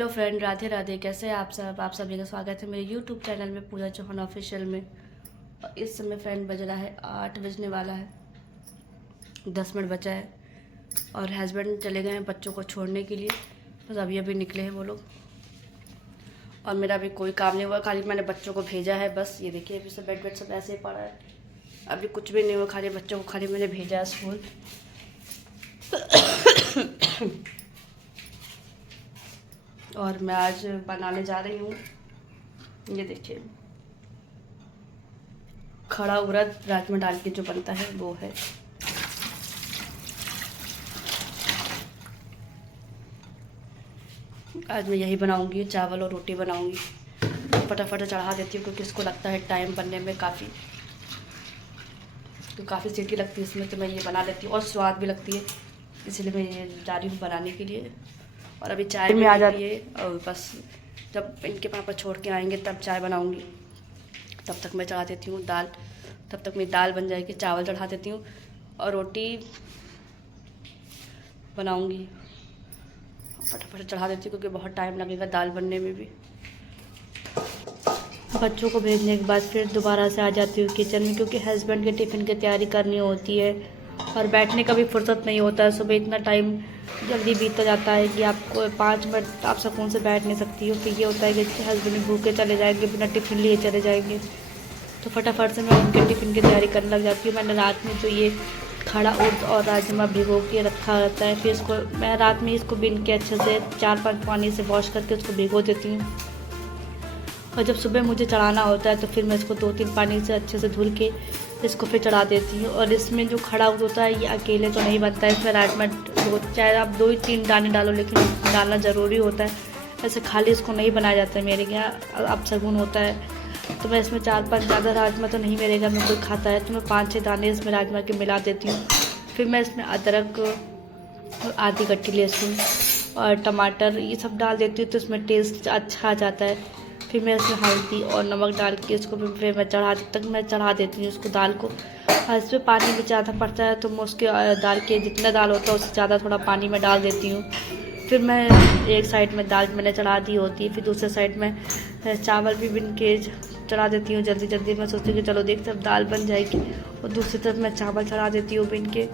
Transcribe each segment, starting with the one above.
Hello friend, Radhe Radhe. कैसे हैं आप सभी का स्वागत है मेरे यूट्यूब चैनल में, पूजा चौहान ऑफिशियल में। और इस समय फ्रेंड बज रहा है 8 बजने वाला है, 10 मिनट बचा है। और हस्बैंड चले गए हैं बच्चों को छोड़ने के लिए, बस अभी अभी निकले हैं वो लोग। और मेरा अभी कोई काम नहीं हुआ, खाली मैंने बच्चों को भेजा है बस। ये देखिए अभी सब बेड सब ऐसे ही पड़ा है, अभी कुछ भी नहीं हुआ, खाली बच्चों को खाली मैंने भेजा है स्कूल। और मैं आज बनाने जा रही हूँ, ये देखिए, खड़ा उड़द राजमा डाल के जो बनता है वो है। आज मैं यही बनाऊंगी, चावल और रोटी बनाऊंगी। फटाफट चढ़ा देती हूँ क्योंकि इसको लगता है टाइम बनने में काफ़ी, तो काफ़ी सीटी लगती है इसमें, तो मैं ये बना लेती हूँ और स्वाद भी लगती है, इसलिए मैं ये जा रही हूँ बनाने के लिए। और अभी चाय में आ जाती है, और बस जब इनके पापा छोड़ के आएंगे तब चाय बनाऊंगी। तब तक मैं चढ़ा देती हूँ दाल, तब तक मेरी दाल बन जाएगी। चावल चढ़ा देती हूँ और रोटी बनाऊंगी, फटाफट चढ़ा देती हूँ क्योंकि बहुत टाइम लगेगा दाल बनने में भी। बच्चों को भेजने के बाद फिर दोबारा से आ जाती हूँ किचन में, क्योंकि हस्बैंड के टिफ़िन की तैयारी करनी होती है और बैठने का भी फुर्सत नहीं होता है। सुबह इतना टाइम जल्दी बीत जाता है कि आपको 5 मिनट आप सुकून से बैठ नहीं सकती हो। फिर ये होता है कि हस्बैंड भूखे चले जाएंगे, बिना टिफ़िन लिए चले जाएंगे, तो फटाफट से मैं उनके टिफ़िन की तैयारी करने लग जाती हूँ। मैंने रात में जो ये खड़ा उड़द और राजमा भिगो के रखा रहता है, फिर इसको मैं रात में इसको बीन के अच्छे से 4-5 पानी से वॉश करके उसको भिगो देती हूँ। और जब सुबह मुझे चढ़ाना होता है तो फिर मैं इसको 2-3 पानी से अच्छे से धुल के इसको फिर चढ़ा देती हूँ। और इसमें जो खड़ा उड़द होता है ये अकेले तो नहीं बनता है, इसमें राजमा चाहे आप 2-3 दाने डालो, लेकिन डालना ज़रूरी होता है। ऐसे खाली इसको नहीं बनाया जाता है मेरे यहाँ, अब शगुन होता है। तो मैं इसमें 4-5, ज़्यादा राजमा तो नहीं मेरे घर में कोई खाता है, तो मैं 5-6 दाने इसमें राजमा के मिला देती हूँ। फिर मैं इसमें अदरक, आधी कट्टी लहसुन और टमाटर ये सब डाल देती हूँ, तो इसमें टेस्ट अच्छा आ जाता है। फिर मैं इसमें हल्दी और नमक डाल के इसको फिर मैं चढ़ा देती हूँ उसको, दाल को। और इसमें पानी भी ज़्यादा पड़ता है तो मैं उसके दाल के जितना दाल होता है उससे ज़्यादा थोड़ा पानी में डाल देती हूँ। फिर मैं एक साइड में दाल मैंने चढ़ा दी होती है, फिर दूसरे साइड में चावल भी बिन के चढ़ा देती हूँ जल्दी जल्दी। मैं सोचती हूँ कि चलो देख सब दाल बन जाएगी, और दूसरी तरफ मैं चावल चढ़ा देती हूँ बिन के।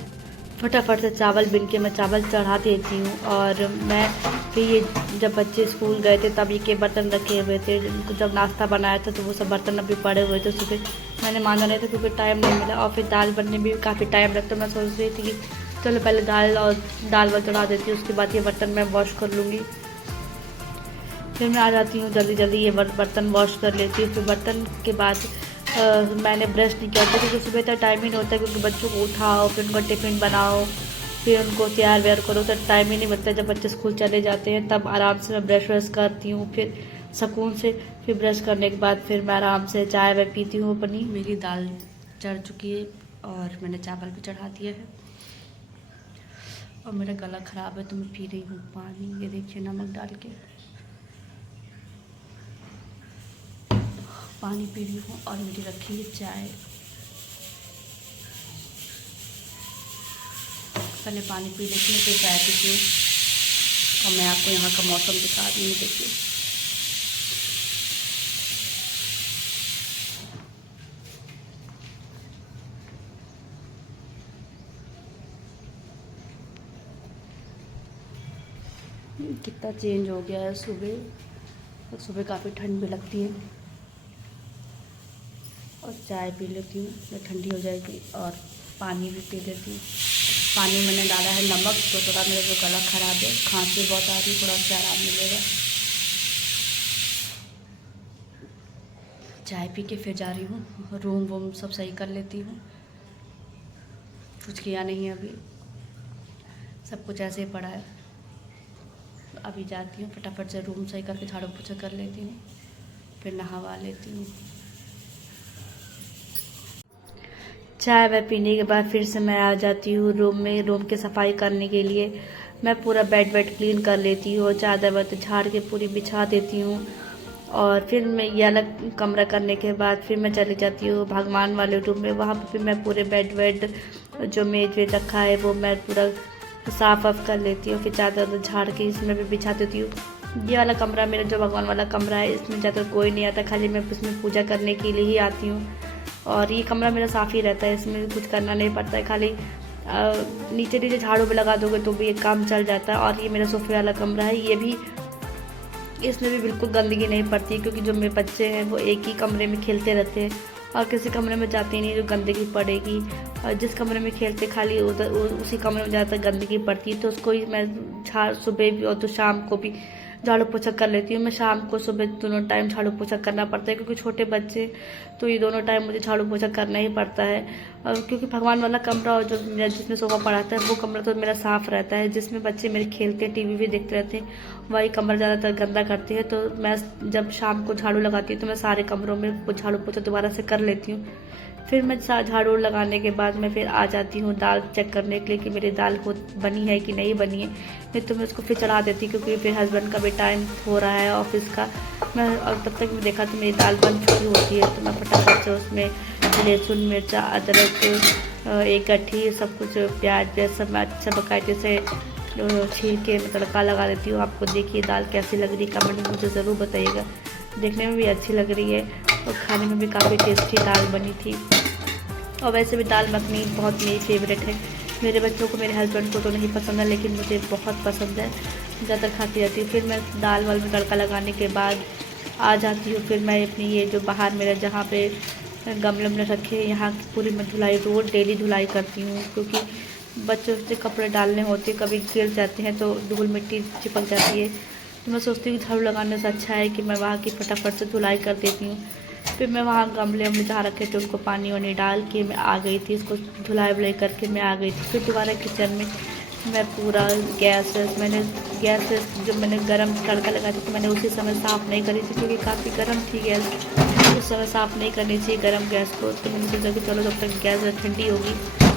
फटाफट से चावल बिन के मैं चावल चढ़ा देती हूँ। और मैं फिर ये जब बच्चे स्कूल गए थे तब ये के बर्तन रखे हुए थे, जब नाश्ता बनाया था तो वो सब बर्तन अभी पड़े हुए थे। सुबह मैंने मांगा नहीं था क्योंकि टाइम नहीं मिला, और फिर दाल बनने में भी काफ़ी टाइम लगता। मैं सोच रही थी कि चलो पहले दाल चढ़ा देती हूँ, उसके बाद ये बर्तन मैं वॉश कर लूँगी। फिर मैं आ जाती हूँ जल्दी जल्दी ये बर्तन वॉश कर लेती हूँ। फिर बर्तन के बाद मैंने ब्रश नहीं किया था क्योंकि सुबह तक टाइम ही नहीं होता, क्योंकि बच्चों को उठाओ, फिर उनका टिफ़िन बनाओ, फिर उनको तैयार व्यार करो, तो टाइम ही नहीं बचता। जब बच्चे स्कूल चले जाते हैं तब आराम से मैं ब्रश व्रश करती हूँ, फिर सुकून से। फिर ब्रश करने के बाद फिर मैं आराम से चाय वाय पीती हूँ अपनी। मेरी दाल चढ़ चुकी है और मैंने चावल भी चढ़ा दिया है। और मेरा गला ख़राब है तो मैं पी रही हूँ पानी, ये देखिए नमक डाल के पानी पी रही हूँ। और मेरी रखी है चाय, पहले पानी पी लेती हूँ फिर चाय पीती हूँ। और मैं आपको यहाँ का मौसम दिखा रही हूँ, देखिए कितना चेंज हो गया है। सुबह काफ़ी ठंड भी लगती है, और चाय पी लेती हूँ तो ठंडी हो जाएगी, और पानी भी पी लेती हूँ। पानी मैंने डाला है नमक, तो थोड़ा मेरा जो गला ख़राब है, खांसी बहुत आ रही है, थोड़ा सा आराम मिलेगा। चाय पी के फिर जा रही हूँ रूम वूम सब सही कर लेती हूँ। कुछ किया नहीं है अभी, सब कुछ ऐसे ही पड़ा है। अभी जाती हूँ फटाफट से रूम सही करके झाड़ू पोछा कर लेती हूँ, फिर नहावा लेती हूँ। चाय वाय पीने के बाद फिर से मैं आ जाती हूँ रूम की सफाई करने के लिए। मैं पूरा बेड वेड क्लीन कर लेती हूँ, चादर वादर झाड़ के पूरी बिछा देती हूँ। और फिर मैं ये अलग कमरा करने के बाद फिर मैं चली जाती हूँ भगवान वाले रूम में। वहाँ पर फिर मैं पूरे बेड वेड जो मेज वेज रखा है वो मैं पूरा साफ वाफ कर लेती हूँ, फिर चादर झाड़ के इसमें भी बिछा देती हूँ। ये वाला कमरा मेरा जो भगवान वाला कमरा है, इसमें ज़्यादा कोई नहीं आता, खाली मैं इसमें पूजा करने के लिए ही आती हूँ। और ये कमरा मेरा साफ़ ही रहता है, इसमें कुछ करना नहीं पड़ता है, खाली नीचे नीचे झाड़ू भी लगा दोगे तो भी ये काम चल जाता है। और ये मेरा सोफे वाला कमरा है, ये भी इसमें भी बिल्कुल गंदगी नहीं पड़ती, क्योंकि जो मेरे बच्चे हैं वो एक ही कमरे में खेलते रहते हैं और किसी कमरे में जाते ही नहीं जो गंदगी पड़ेगी। और जिस कमरे में खेलते खाली उधर उसी कमरे में ज़्यादातर गंदगी पड़ती है, तो उसको ही मैं सुबह भी और तो शाम को भी झाड़ू पोछा कर लेती हूँ। मैं शाम को सुबह दोनों टाइम झाड़ू पोछा करना पड़ता है, क्योंकि छोटे बच्चे तो ये दोनों टाइम मुझे झाड़ू पोछा करना ही पड़ता है। और क्योंकि भगवान वाला कमरा और जो मेरा जिसमें सोफा पड़ा था वो कमरा तो मेरा साफ़ रहता है, जिसमें बच्चे मेरे खेलते हैं, टीवी भी देखते रहते हैं, वही कमरा ज़्यादातर गंदा करते हैं। तो मैं जब शाम को झाड़ू लगाती हूँ तो मैं सारे कमरों में झाड़ू पोछा दोबारा से कर लेती हूँ। फिर मैं झाड़ू लगाने के बाद मैं फिर आ जाती हूँ दाल चेक करने के लिए कि मेरी दाल बनी है कि नहीं बनी है। नहीं तो मैं उसको फिर चढ़ा देती, क्योंकि फिर हस्बैंड का भी टाइम हो रहा है ऑफिस का। मैं और तब तक मैं देखा तो मेरी दाल बन चुकी होती है, तो मैं फटाफट से उसमें लहसुन मिर्चा अदरक एक गट्ठी सब कुछ प्याज सब मैं अच्छा बकायदे से छील के मैं तड़का लगा देती हूँ। आपको देखिए दाल कैसी लग रही है, कमेंट में मुझे ज़रूर बताइएगा। देखने में भी अच्छी लग रही है और खाने में भी काफ़ी टेस्टी दाल बनी थी। और वैसे भी दाल मखनी बहुत मेरी फेवरेट है। मेरे बच्चों को, मेरे हस्बैंड को तो नहीं पसंद है, लेकिन मुझे बहुत पसंद है, ज़्यादातर खाती रहती हूँ। फिर मैं दाल वाल में तड़का लगाने के बाद आ जाती हूँ। फिर मैं अपनी ये जो बाहर मेरा जहाँ पे गमले में रखे यहाँ पूरी मैं धुलाई रोज़ डेली धुलाई करती हूँ, क्योंकि बच्चों से कपड़े डालने होते कभी गिर जाते हैं तो धूल मिट्टी चिपक जाती है। तो मैं सोचती हूँ झाड़ू लगाने से अच्छा है कि मैं वहाँ की फटाफट से धुलाई कर देती हूँ। फिर मैं वहाँ गमले में जहाँ रखे थे उनको पानी वानी डाल के मैं आ गई थी, इसको धुलाई वुलाई करके मैं आ गई थी। फिर दोबारा किचन में मैं पूरा गैस जो मैंने गरम तड़का लगाई थी तो मैंने उसी समय साफ़ नहीं करी थी, क्योंकि काफ़ी गर्म थी गैस, उस समय साफ़ नहीं करनी चाहिए गर्म गैस को। तो मैंने सोचा कि चलो जब तक गैस ठंडी होगी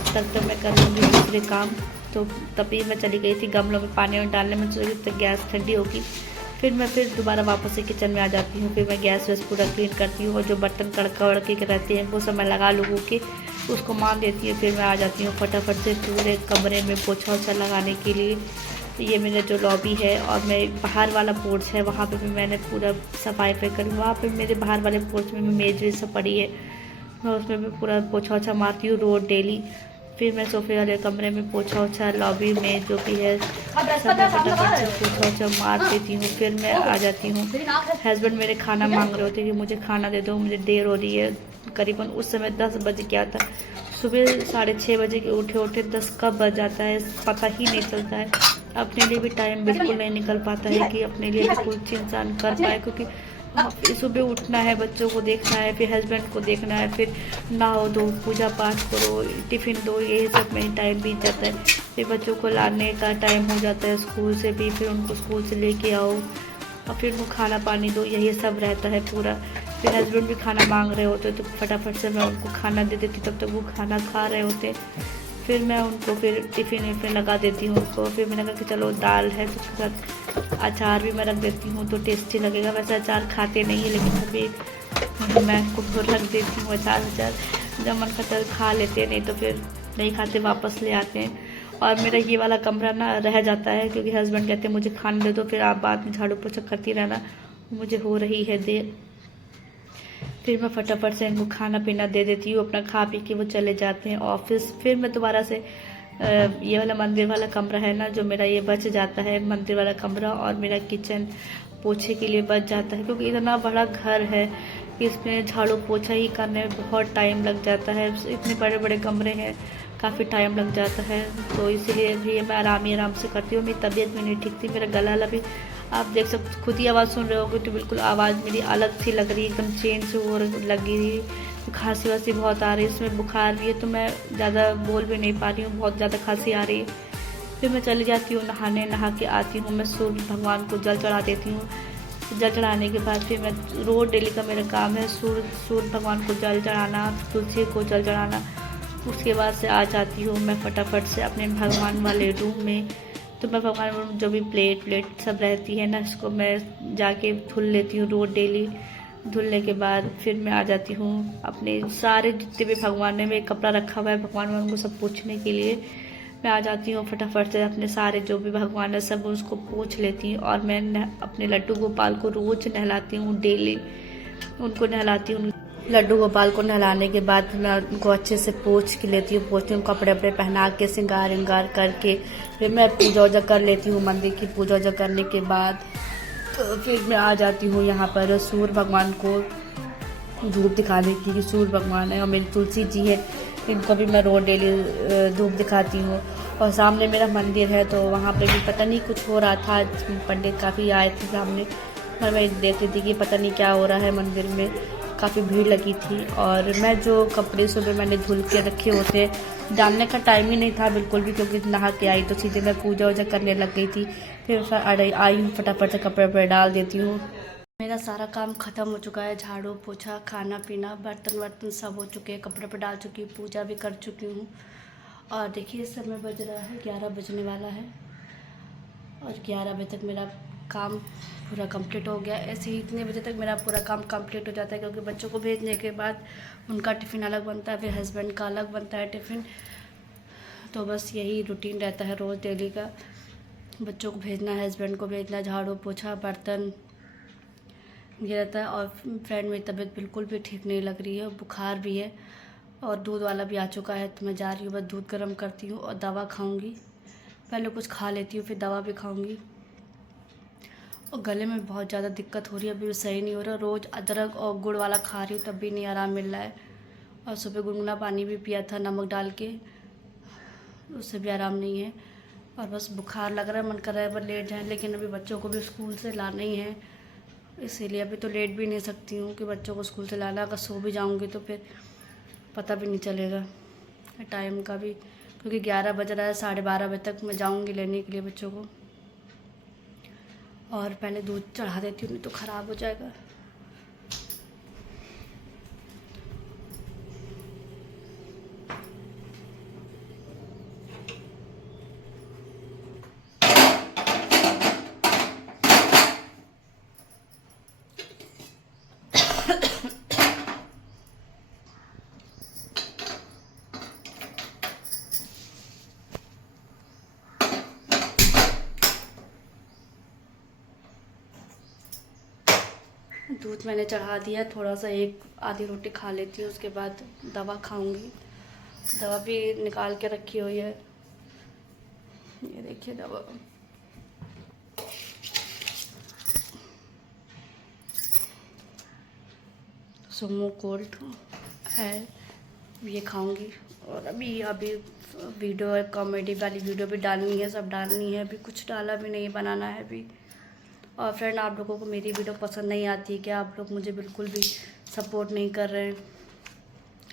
तब तक मैं कर लूँगी दूसरे काम। तो तभी मैं चली गई थी गमलों में पानी में डालने में, जब तक गैस ठंडी होगी फिर मैं दोबारा वापस से किचन में आ जाती हूँ। फिर मैं गैस वैस पूरा क्लीन करती हूँ और जो बर्तन कड़का वड़के के रहते हैं वो सब मैं लगा लूँ के उसको मान देती हूँ। फिर मैं आ जाती हूँ फटाफट से पूरे कमरे में पोछा वोछा लगाने के लिए। ये मेरा जो लॉबी है और मैं बाहर वाला पोर्च है वहाँ पे भी मैंने पूरा सफाई पे करी। वहाँ पे मेरे बाहर वाले पोर्च में मेज वेज सब पड़ी है, मैं उसमें भी पूरा पोछा वोछा मारती हूँ रोज़ डेली। फिर मैं सोफे वाले कमरे में पोछा वोछा, लॉबी में जो भी है सब मैं फटाफट से पोछा वोछा मार देती हूँ। फिर मैं आ जाती हूँ। हस्बैंड मेरे खाना मांग रहे होते कि मुझे खाना दे दो, मुझे देर हो रही है। करीबन उस समय 10 बज गया था, सुबह 6:30 बजे के उठे 10 कब बज जाता है पता ही नहीं चलता है। अपने लिए भी टाइम बिल्कुल नहीं निकल पाता है कि अपने लिए भी कुछ इंसान कर पाए, क्योंकि सुबह उठना है, बच्चों को देखना है, फिर हस्बैंड को देखना है, फिर नहाओ धो पूजा पाठ करो, टिफ़िन दो, यही सब में टाइम बीत जाता है। फिर बच्चों को लाने का टाइम हो जाता है स्कूल से भी, फिर उनको स्कूल से लेके आओ और फिर उनको खाना पानी दो, यही सब रहता है पूरा। फिर हस्बैंड भी खाना मांग रहे होते तो फटाफट से मैं उनको खाना दे देती, तब तक वो खाना खा रहे होते। फिर मैं उनको फिर टिफ़िन विफ़िन लगा देती हूँ उनको। फिर मैंने कहा कि चलो दाल है तो उसके साथ अचार भी मैं रख देती हूँ तो टेस्टी लगेगा। वैसे अचार खाते नहीं है, लेकिन कभी मैं उनको रख देती हूँ अचार जब मन करता है खा लेते हैं, नहीं तो फिर नहीं खाते वापस ले आते हैं। और मेरा ये वाला कमरा ना रह जाता है, क्योंकि हस्बैंड कहते हैं मुझे खाने दे दो, फिर आप बाद में झाड़ू पोछा करती रहना, मुझे हो रही है देर। फिर मैं फटाफट से इनको खाना पीना दे देती हूँ, अपना खा पी के वो चले जाते हैं ऑफिस। फिर मैं दोबारा से ये वाला मंदिर वाला कमरा है ना जो मेरा, ये बच जाता है मंदिर वाला कमरा, और मेरा किचन पोछे के लिए बच जाता है, क्योंकि इतना बड़ा घर है कि इसमें झाड़ू पोछा ही करने में बहुत टाइम लग जाता है। इतने बड़े बड़े कमरे हैं, काफ़ी टाइम लग जाता है, तो इसीलिए भी मैं आराम से करती हूँ। मेरी तबीयत भी नहीं ठीक थी, मेरा गला भी आप देख सकते, खुद ही आवाज़ सुन रहे होगे तो बिल्कुल आवाज़ मेरी अलग सी लग रही है, एकदम चेंज हो लगी रही। तो खांसी वासी बहुत आ रही है, इसमें बुखार भी है, तो मैं ज़्यादा बोल भी नहीं पा रही हूँ, बहुत ज़्यादा खांसी आ रही है। फिर मैं चली जाती हूँ नहाने, नहा के आती हूँ, मैं सूर्य भगवान को जल चढ़ा देती हूँ। जल चढ़ाने के बाद फिर मैं रोज़ डेली का मेरा काम है सूर्य भगवान को जल चढ़ाना, तुलसी को जल चढ़ाना। उसके बाद से आ जाती हूँ मैं फटाफट से अपने भगवान वाले रूम में। तो मैं भगवान जो भी प्लेट सब रहती है ना, इसको मैं जाके धुल लेती हूँ रोज़ डेली। धुलने के बाद फिर मैं आ जाती हूँ अपने सारे जितने भी भगवान ने में कपड़ा रखा हुआ है भगवान को सब पूछने के लिए, मैं आ जाती हूँ फटाफट से अपने सारे जो भी भगवान है सब उसको पोंछ लेती हूँ। और मैं अपने लड्डू गोपाल को रोज़ नहलाती हूँ, डेली उनको नहलाती हूँ। लड्डू गोपाल को नहलाने के बाद मैं उनको अच्छे से पोंछ के लेती हूँ, पोंछती हूँ, कपड़े वपड़े पहना के श्रृंगार विंगार करके फिर मैं पूजा वूजा कर लेती हूँ। मंदिर की पूजा वूजा करने के बाद तो फिर मैं आ जाती हूँ यहाँ पर सूर्य भगवान को धूप दिखाने की। सूर्य भगवान है और मेरी तुलसी जी है, इनको भी मैं रोज़ डेली धूप दिखाती हूँ। और सामने मेरा मंदिर है तो वहाँ पे भी पता नहीं कुछ हो रहा था, पंडित काफ़ी आए थे सामने, और मैं देख रही थी कि पता नहीं क्या हो रहा है मंदिर में, काफ़ी भीड़ लगी थी। और मैं जो कपड़े सुबह मैंने धुल के रखे होते, डालने का टाइम ही नहीं था बिल्कुल भी, क्योंकि नहा के आई तो सीधे मैं पूजा वूजा करने लग गई थी। फिर आई हूँ फटाफट से कपड़े वपड़े डाल देती हूँ। मेरा सारा काम ख़त्म हो चुका है, झाड़ू पोछा खाना पीना बर्तन वर्तन सब हो चुके हैं, कपड़े पे डाल चुकी हूँ, पूजा भी कर चुकी हूँ। और देखिए समय बज रहा है 11 बजने वाला है और 11 बजे तक मेरा काम पूरा कंप्लीट हो गया। ऐसे ही इतने बजे तक मेरा पूरा काम कंप्लीट हो जाता है, क्योंकि बच्चों को भेजने के बाद उनका टिफ़िन अलग बनता है, फिर हस्बैंड का अलग बनता है टिफ़िन। तो बस यही रूटीन रहता है रोज़ डेली का, बच्चों को भेजना, हस्बैंड को भेजना, झाड़ू पोछा बर्तन ये रहता है। और फ्रेंड मेरी तबीयत बिल्कुल भी ठीक नहीं लग रही है, बुखार भी है और दूध वाला भी आ चुका है, तो मैं जा रही हूँ, बस दूध गर्म करती हूँ और दवा खाऊंगी। पहले कुछ खा लेती हूँ फिर दवा भी खाऊंगी। और गले में बहुत ज़्यादा दिक्कत हो रही है, अभी सही नहीं हो रहा। रोज़ अदरक और गुड़ वाला खा रही हूँ तब भी नहीं आराम मिल रहा है। और सुबह गुनगुना पानी भी पिया था नमक डाल के, उससे भी आराम नहीं है। और बस बुखार लग रहा है, मन कर रहा है बस लेट जाए, लेकिन अभी बच्चों को भी स्कूल से लाना ही है, इसीलिए अभी तो लेट भी नहीं सकती हूँ कि बच्चों को स्कूल से लाना। अगर सो भी जाऊँगी तो फिर पता भी नहीं चलेगा टाइम का भी, क्योंकि 11 बज रहा है, 12:30 बजे तक मैं जाऊँगी लेने के लिए बच्चों को। और पहले दूध चढ़ा देती हूँ, नहीं तो ख़राब हो जाएगा। दूध मैंने चढ़ा दिया, थोड़ा सा एक आधी रोटी खा लेती हूँ, उसके बाद दवा खाऊंगी। दवा भी निकाल के रखी हुई है, ये देखिए दवा। सुमो कोल्ड है, ये खाऊंगी। और अभी वीडियो कॉमेडी वाली वीडियो भी डालनी है, सब डालनी है, अभी कुछ डाला भी नहीं, बनाना है अभी। और फ्रेंड आप लोगों को मेरी वीडियो पसंद नहीं आती है क्या? आप लोग मुझे बिल्कुल भी सपोर्ट नहीं कर रहे हैं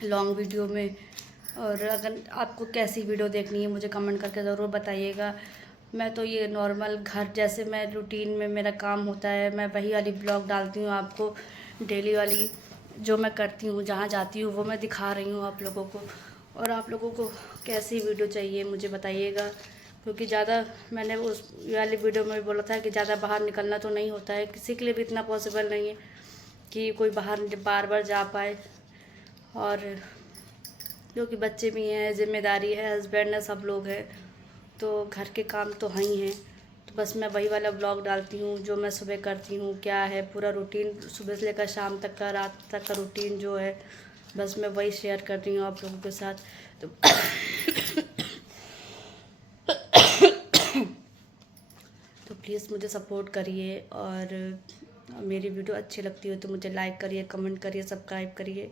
लॉन्ग वीडियो में। और अगर आपको कैसी वीडियो देखनी है मुझे कमेंट करके ज़रूर बताइएगा। मैं तो ये नॉर्मल घर जैसे मैं रूटीन में मेरा काम होता है, मैं वही वाली ब्लॉग डालती हूँ आपको, डेली वाली जो मैं करती हूँ, जहाँ जाती हूँ वो मैं दिखा रही हूँ आप लोगों को। और आप लोगों को कैसी वीडियो चाहिए मुझे बताइएगा, क्योंकि ज़्यादा मैंने उस वाली वीडियो में बोला था कि ज़्यादा बाहर निकलना तो नहीं होता है, किसी के लिए भी इतना पॉसिबल नहीं है कि कोई बाहर बार बार जा पाए। और क्योंकि बच्चे भी हैं, जिम्मेदारी है, हस्बैंड है, सब लोग हैं, तो घर के काम तो हैं ही हैं। तो बस मैं वही वाला ब्लॉग डालती हूँ जो मैं सुबह करती हूँ, क्या है पूरा रूटीन सुबह से लेकर शाम तक का, रात तक का रूटीन जो है, बस मैं वही शेयर कर रही हूँ आप लोगों के साथ। तो प्लीज़ मुझे सपोर्ट करिए, और मेरी वीडियो अच्छी लगती हो तो मुझे लाइक करिए, कमेंट करिए, सब्सक्राइब करिए।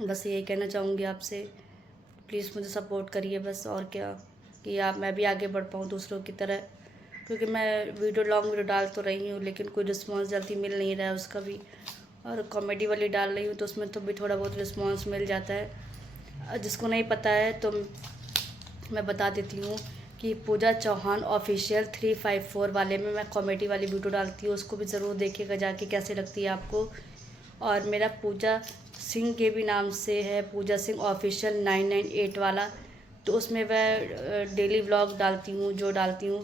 बस यही कहना चाहूँगी आपसे, प्लीज़ मुझे सपोर्ट करिए बस, और क्या, कि मैं भी आगे बढ़ पाऊँ दूसरों की तरह। क्योंकि मैं लॉन्ग वीडियो डाल तो रही हूँ, लेकिन कोई रिस्पांस जल्दी मिल नहीं रहा है उसका भी। और कॉमेडी वाली डाल रही हूँ तो उसमें तो भी थोड़ा बहुत रिस्पांस मिल जाता है। जिसको नहीं पता है तो मैं बता देती हूँ कि पूजा चौहान ऑफिशियल 354 वाले में मैं कॉमेडी वाली वीडियो डालती हूँ, उसको भी ज़रूर देखिएगा जाके कैसे लगती है आपको। और मेरा पूजा सिंह के भी नाम से है, पूजा सिंह ऑफिशियल 998 वाला, तो उसमें मैं डेली व्लॉग डालती हूँ जो डालती हूँ।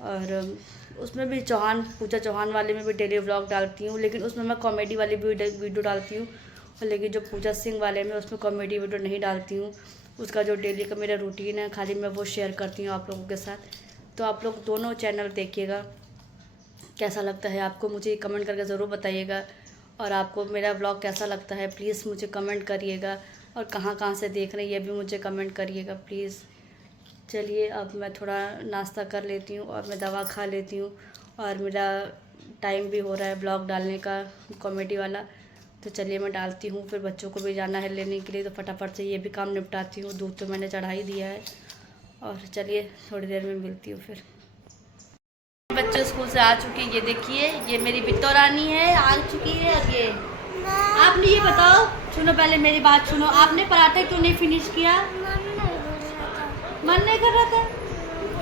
और उसमें भी पूजा चौहान वाले में भी डेली व्लॉग डालती हूँ, लेकिन उसमें मैं कॉमेडी वाली वीडियो डालती हूँ। और लेकिन जो पूजा सिंह वाले में उसमें कॉमेडी वीडियो नहीं डालती हूँ, उसका जो डेली का मेरा रूटीन है खाली मैं वो शेयर करती हूँ आप लोगों के साथ। तो आप लोग दोनों चैनल देखिएगा, कैसा लगता है आपको मुझे कमेंट करके ज़रूर बताइएगा। और आपको मेरा ब्लॉग कैसा लगता है प्लीज़ मुझे कमेंट करिएगा, और कहाँ कहाँ से देख रहे हैं ये भी मुझे कमेंट करिएगा प्लीज़। चलिए अब मैं थोड़ा नाश्ता कर लेती हूँ और मैं दवा खा लेती हूँ, और मेरा टाइम भी हो रहा है ब्लॉग डालने का कॉमेडी वाला। तो चलिए मैं डालती हूँ, फिर बच्चों को भी जाना है लेने के लिए, तो फटाफट से ये भी काम निपटाती हूँ। दूध तो मैंने चढ़ा ही दिया है, और चलिए थोड़ी देर में मिलती हूँ फिर। बच्चे स्कूल से आ चुके हैं, ये देखिए ये मेरी बिट्टो रानी है आ चुकी है। और ये आपने ये बताओ, सुनो पहले मेरी बात सुनो, आपने पराठा क्यों नहीं फिनिश किया? मन नहीं कर रहा था।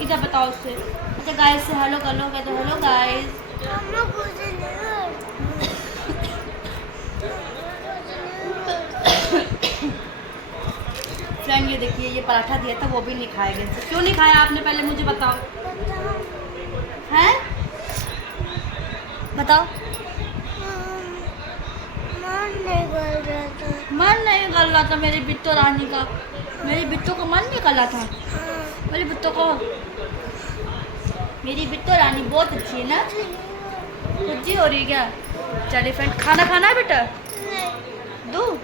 इधर बताओ उससे। अच्छा गाइस से हेलो कर लो, कहते हेलो गाइस। फ्रेंड ये देखिए ये पराठा दिया था वो भी नहीं खाया गया। क्यों नहीं खाया आपने पहले मुझे बताओ, हैं बताओ। मन नहीं कर रहा था मेरी बिट्टो रानी का, मेरी बिट्टो को मन नहीं कर रहा था। मेरी बिट्टो को, मेरी बिट्टो रानी बहुत अच्छी है ना, अच्छी हो रही है क्या? चलिए फ्रेंड खाना खाना है बेटा, दो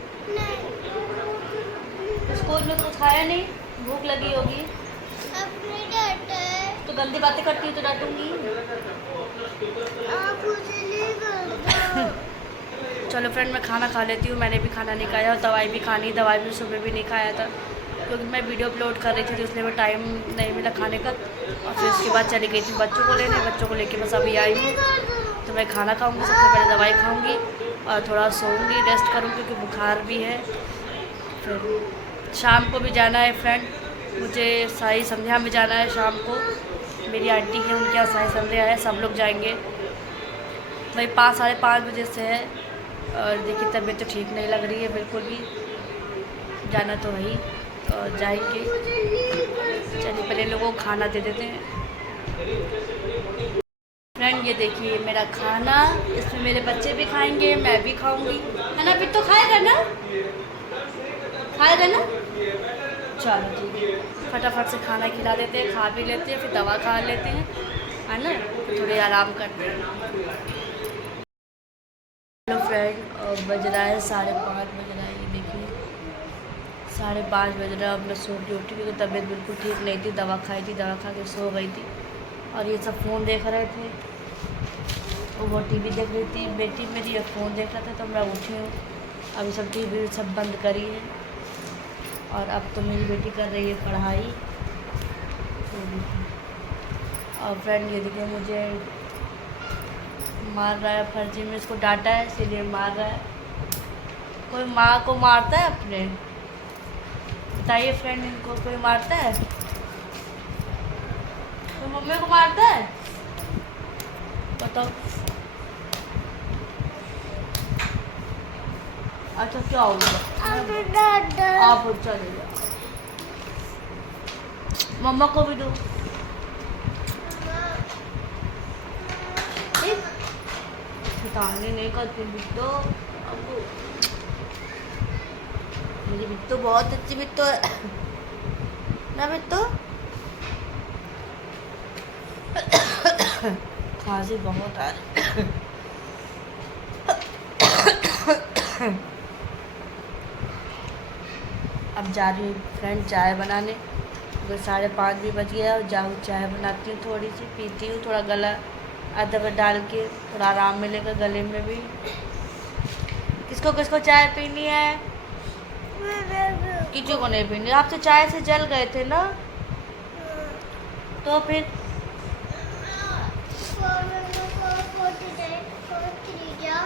स्कूल में कुछ खाया नहीं, भूख लगी होगी। तो गंदी बातें करती हूँ तो डांटूंगी। चलो फ्रेंड मैं खाना खा लेती हूँ, मैंने भी खाना नहीं खाया और दवाई भी खानी, दवाई भी सुबह भी नहीं खाया था क्योंकि मैं वीडियो अपलोड कर रही थी, तो इसलिए मैं टाइम नहीं मिला खाने का। और फिर उसके बाद चली गई थी बच्चों को लेने, बच्चों को लेके बस अभी आई हूँ। तो मैं खाना खाऊंगी, सबसे पहले दवाई खाऊंगी और थोड़ा सोऊंगी, रेस्ट करूँगी क्योंकि बुखार भी है। फिर शाम को भी जाना है फ्रेंड, मुझे साई संध्या में जाना है शाम को। मेरी आंटी है उनके यहाँ साई संध्या है, सब लोग जाएंगे। वही 5 साढ़े 5 बजे से है। और देखिए तबीयत तो ठीक नहीं लग रही है बिल्कुल भी, जाना तो वही और जाएंगे। चलिए पहले लोगों को खाना दे देते हैं। फ्रेंड ये देखिए मेरा खाना, इसमें मेरे बच्चे भी खाएंगे, मैं भी खाऊंगी, है ना? फिर तो खाएगा ना, खाएगा ना? चलो ठीक है, फटाफट से खाना खिला देते हैं, खा भी लेते हैं, फिर दवा खा लेते हैं, है ना? तो थोड़े आराम करते हैं। हेलो फ्रेंड, बज रहा है 5:30 बज रहा है, ये देखिए 5:30 बज रहा है। अब मैं सो के उठी क्योंकि तबीयत बिल्कुल ठीक नहीं थी, दवा खाई थी, दवा खा के सो गई थी। और ये सब फ़ोन देख रहे थे, वो टीवी देख रही थी बेटी मेरी, ये फ़ोन देख रहा था। तो मैं उठी हूँ, अभी सब टीवी सब बंद करी है। और अब तो मेरी बेटी कर रही है पढ़ाई। और फ्रेंड ये देखिए मुझे मार रहा है, फर्जी में इसको डांटा है इसीलिए मार रहा है। कोई माँ को मारता है अपने? बताइए फ्रेंड, इनको कोई मारता है? कोई मम्मी को मारता है? बताओ। अच्छा क्या होगा? आप चले जाओ, मम्मा को भी दो। नहीं करती बिट्टो, मेरी बिट्टो बहुत अच्छी बिट्टो है ना बिट्टो। खांसी बहुत आ रही। अब जा रही हूँ फ्रेंड चाय बनाने, तो 5:30 भी बज गया। और जाऊँ चाय बनाती हूँ, थोड़ी सी पीती हूँ, थोड़ा गला अदरक डाल के थोड़ा आराम मिलेगा गले में भी। किसको किसको चाय पीनी है? किसी को नहीं पीनी। आप तो चाय से जल गए थे ना, तो फिर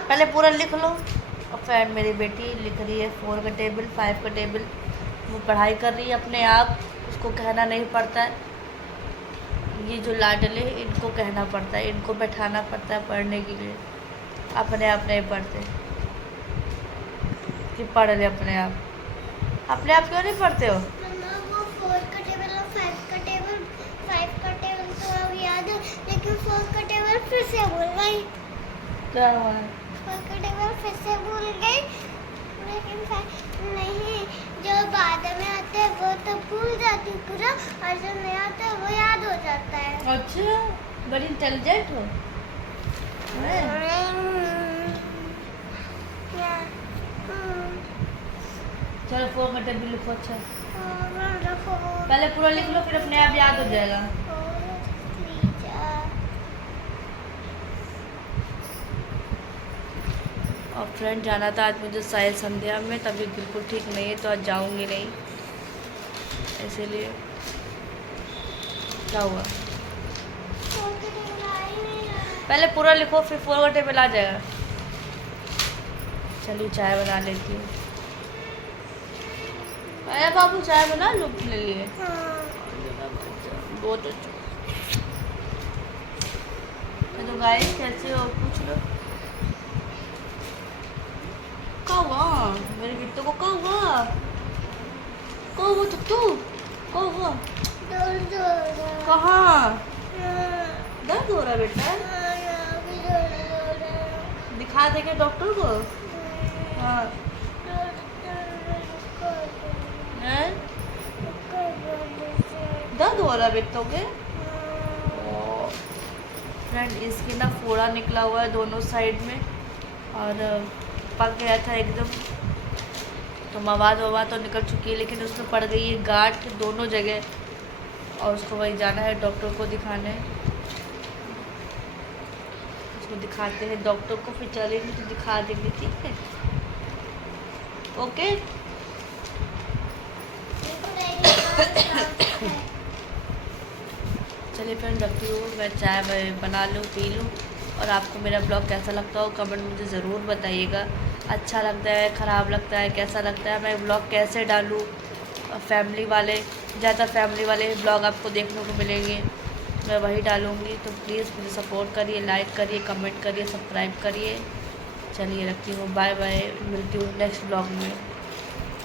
पहले पूरा लिख लो। और फ्रेंड मेरी बेटी लिख रही है 4 का टेबल 5 का टेबल, वो पढ़ाई कर रही है अपने आप, उसको कहना नहीं पड़ता है। ये जो लाडले इनको कहना पड़ता है, इनको बैठाना पड़ता है पढ़ने के लिए, अपने आप नहीं पढ़ते कि पढ़ ले अपने आप। अपने आप क्यों नहीं पढ़ते हो? वो 4 का टेबल और 5 का टेबल, 5 का टेबल तो अब याद है, लेकिन 4 का टेबल फिर से भूल गई। क्या हुआ? 4 का टेबल फिर से भूल गई, लेकिन नहीं जो बाद में आता है वो तो भूल जाती हूँ पूरा, और जो नहीं आता है वो याद हो जाता है। अच्छा, बड़ी इंटेलिजेंट हो। चलो 4 का टेबल लिखो। अच्छा, पहले पूरा लिख लो, फिर अपने आप याद हो जाएगा। और फ्रेंड जाना था आज मुझे साय संध्या में, तबीयत बिल्कुल ठीक नहीं है तो आज जाऊंगी नहीं, इसीलिए। क्या हुआ? पहले पूरा लिखो, फिर 4 का टेबल आ जाएगा। चलिए चाय बना लेती हूँ। अरे बाबू चाय बना लो अपने लिए। बहुत अच्छा। तो गाइस कैसे हो पूछ लो। क्या हुआ मेरे बिट्टू को? क्या हुआ? क्या हुआ चुट्टू? क्या हुआ? कहाँ दर्द हो रहा है बेटा? दिखा देंगे डॉक्टर को। हाँ हैं? दर्द हो रहा है बेटों के? फ्रेंड इसकी ना फोड़ा निकला हुआ है दोनों साइड में, और पक गया था एकदम, तो मवाद ववाद तो निकल चुकी है, लेकिन उसमें पड़ गई है गांठ दोनों जगह, और उसको वही जाना है डॉक्टर को दिखाने। उसको दिखाते हैं डॉक्टर को, फिर चलेंगे तो दिखा देंगे, ठीक है? ओके। चलिए फ्रेंड रखती हूँ, मैं चाय बना लूँ पी लूँ। और आपको मेरा ब्लॉग कैसा लगता हो कमेंट मुझे ज़रूर बताइएगा। अच्छा लगता है, ख़राब लगता है, कैसा लगता है, मैं ब्लॉग कैसे डालूँ। फैमिली वाले, ज़्यादा फैमिली वाले ब्लॉग आपको देखने को मिलेंगे, मैं वही डालूँगी। तो प्लीज़ मुझे सपोर्ट करिए, लाइक करिए, कमेंट करिए, सब्सक्राइब करिए। चलिए रखती हूँ, बाय बाय, मिलती हूँ नेक्स्ट ब्लॉग में।